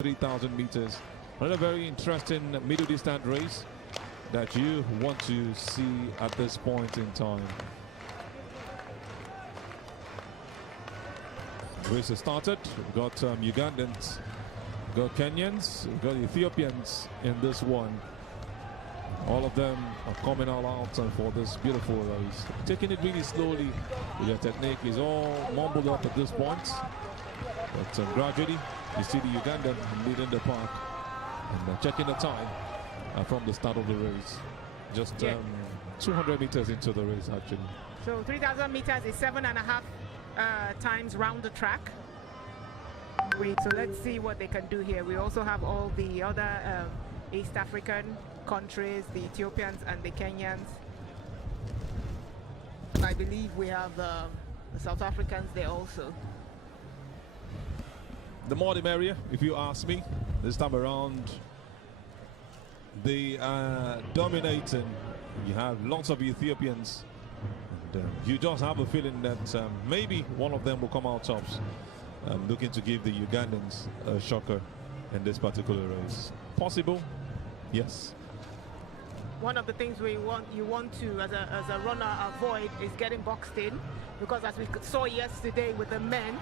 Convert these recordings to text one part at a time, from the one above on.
3,000 meters. Another very interesting middle distance race that you want to see at this point in time. The race has started. We've got Ugandans, we've got Kenyans, we've got Ethiopians in this one. All of them are coming all out for this beautiful race. Taking it really slowly. Their technique is all mumbled up at this point. But gradually, you see the Ugandan leading the pack and checking the time from the start of the race. Just 200 meters into the race, actually. So 3,000 meters is 7.5 times round the track. So let's see what they can do here. We also have all the other East African countries, the Ethiopians and the Kenyans. I believe we have the South Africans there also. The more the merrier, if you ask me. This time around, they are dominating. You have lots of Ethiopians. And, you just have a feeling that maybe one of them will come out tops. Looking to give the Ugandans a shocker in this particular race. Possible? Yes. One of the things you want to, as a runner, avoid is getting boxed in, because as we saw yesterday with the men,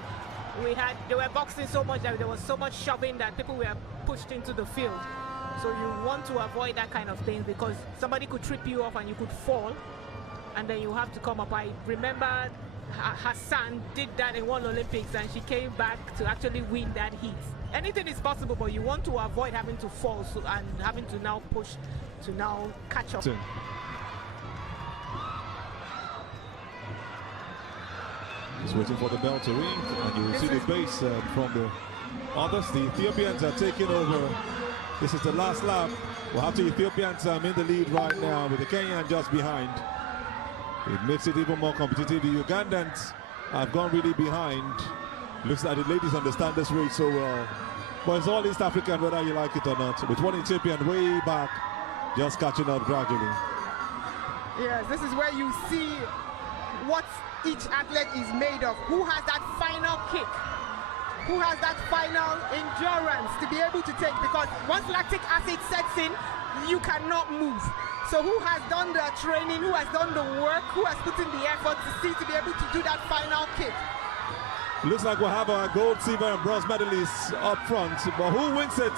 they were boxing so much that there was so much shoving that people were pushed into the field. So you want to avoid that kind of thing, because somebody could trip you off and you could fall, and then you have to come up. I remember Hassan did that in one Olympics, and she came back to actually win that heat. Anything is possible, but you want to avoid having to fall and having to now push to now catch up. Just waiting for the bell to ring, and you will see the base from the others. The Ethiopians are taking over. This is the last lap. We'll have the Ethiopians in the lead right now, with the Kenyan just behind. It makes it even more competitive. The Ugandans have gone really behind. Looks like the ladies understand this race so well. But it's all East African, whether you like it or not. With one Ethiopian way back, just catching up gradually. Yes, this is where you see what each athlete is made of. Who has that final kick? Who has that final endurance to be able to take? Because once lactic acid sets in, you cannot move. So who has done the training, who has done the work, who has put in the effort to be able to do that final kick? Looks like we'll have our gold, silver and bronze medalists up front, but who wins it?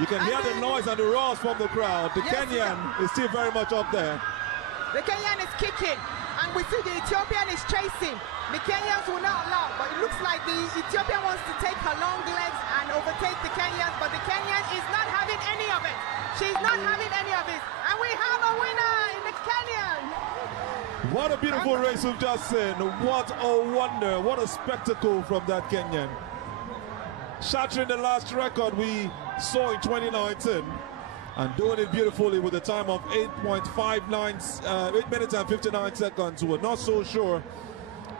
You can hear the noise and the roars from the crowd. The Kenyan is still very much up there. The Kenyan is kicking, and we see the Ethiopian is chasing. The Kenyans will not allow, but it looks like the Ethiopian wants to take her long legs and overtake the Kenyans, but the Kenyan is not having any of it. She's not having any of it, and we have a winner in the Kenyan. What a beautiful race we've just seen. What a wonder, what a spectacle from that Kenyan. Shattering the last record we saw in 2019 and doing it beautifully with a time of 8 minutes and 59 seconds. We're not so sure.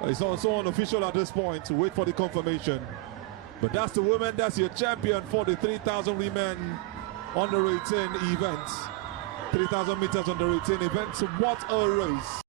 It's also unofficial at this point to wait for the confirmation. But that's the woman, that's your champion for the 3,000 women under 18 events. 3,000 meters under 18 events. What a race.